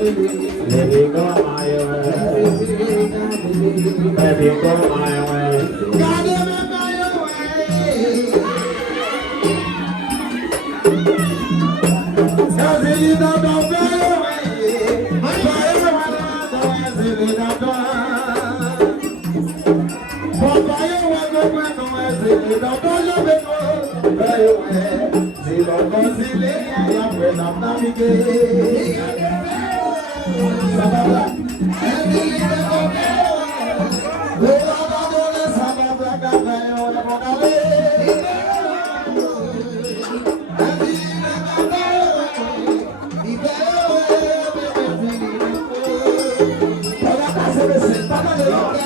Let me go my way. Let me go my way. God, let me go your way. Cause if you don't go your way, for everyone else, if you don't go. For everyone else, if you don't go, you'll be good. Very well. Si lo consigue, ya pues no navigue. Sababla, el día de comer. Luego dándole sababla, café, una monale. El día de comer. Y veo, toda clase de sentada de lo que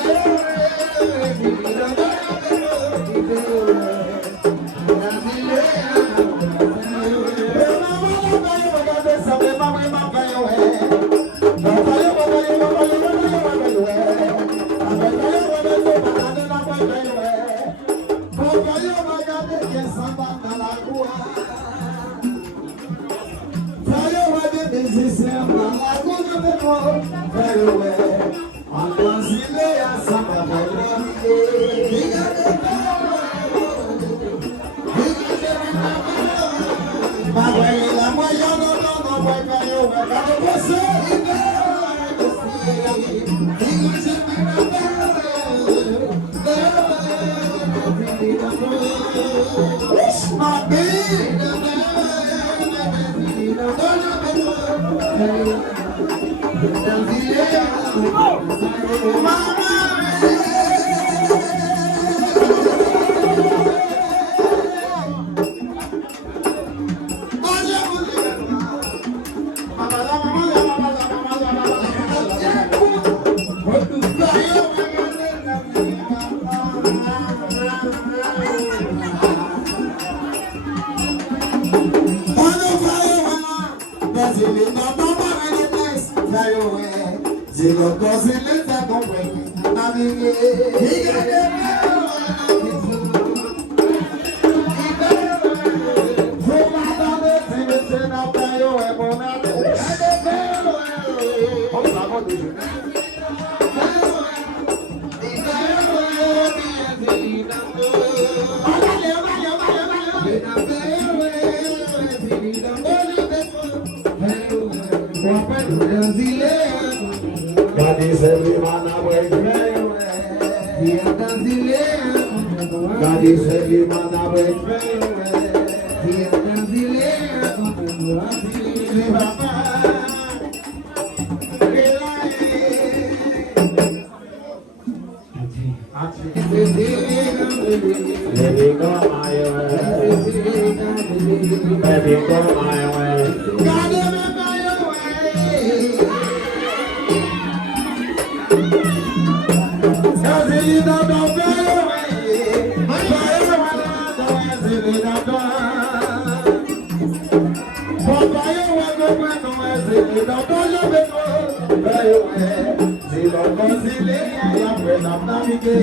God is every man away. God is every man away. Let me go my way. Let me go my way. God, let me go your way. Cause if you don't go your way, for everyone else, if you don't go. For everyone else, if you don't go, you'll be good. Very well. Si lo consigue, ya pues no navigue.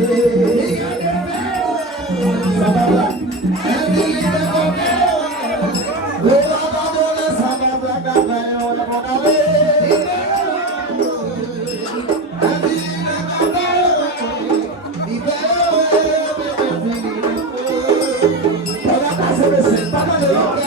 Sababla, el día de comer. Luego dándole sababla, café, una monale. El día de comer. Y veo, toda clase de sentada de lo que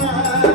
Bye.